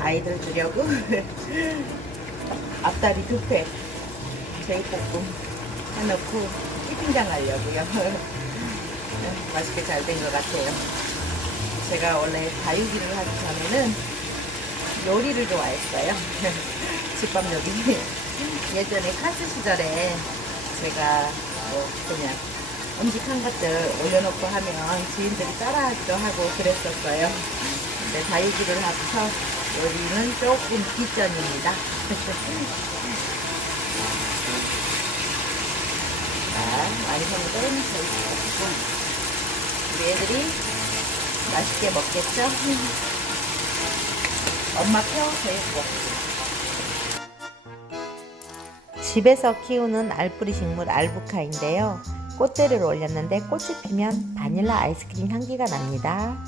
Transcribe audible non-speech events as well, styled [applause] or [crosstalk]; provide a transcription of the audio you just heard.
아이들 주려고 [laughs] 앞다리 두 팩, 제육볶음 해놓고 찌핑장 하려고요. [laughs] 맛있게 잘 된 것 같아요. 제가 원래 다육이를 하기 전에는 요리를 좋아했어요. [laughs] 집밥 요리. 예전에 카스 시절에 제가 뭐 그냥 음식 한 것들 올려놓고 하면 지인들이 따라하기도 하고 그랬었어요. 근데 다육이를 하면서 요리는 조금 뒷전입니다. [laughs] 자, 완성된 저희 우리 애들이 맛있게 먹겠죠? [laughs] 엄마 표 제육볶음. 집에서 키우는 알뿌리 식물 알부카인데요. 꽃대를 올렸는데 꽃이 피면 바닐라 아이스크림 향기가 납니다.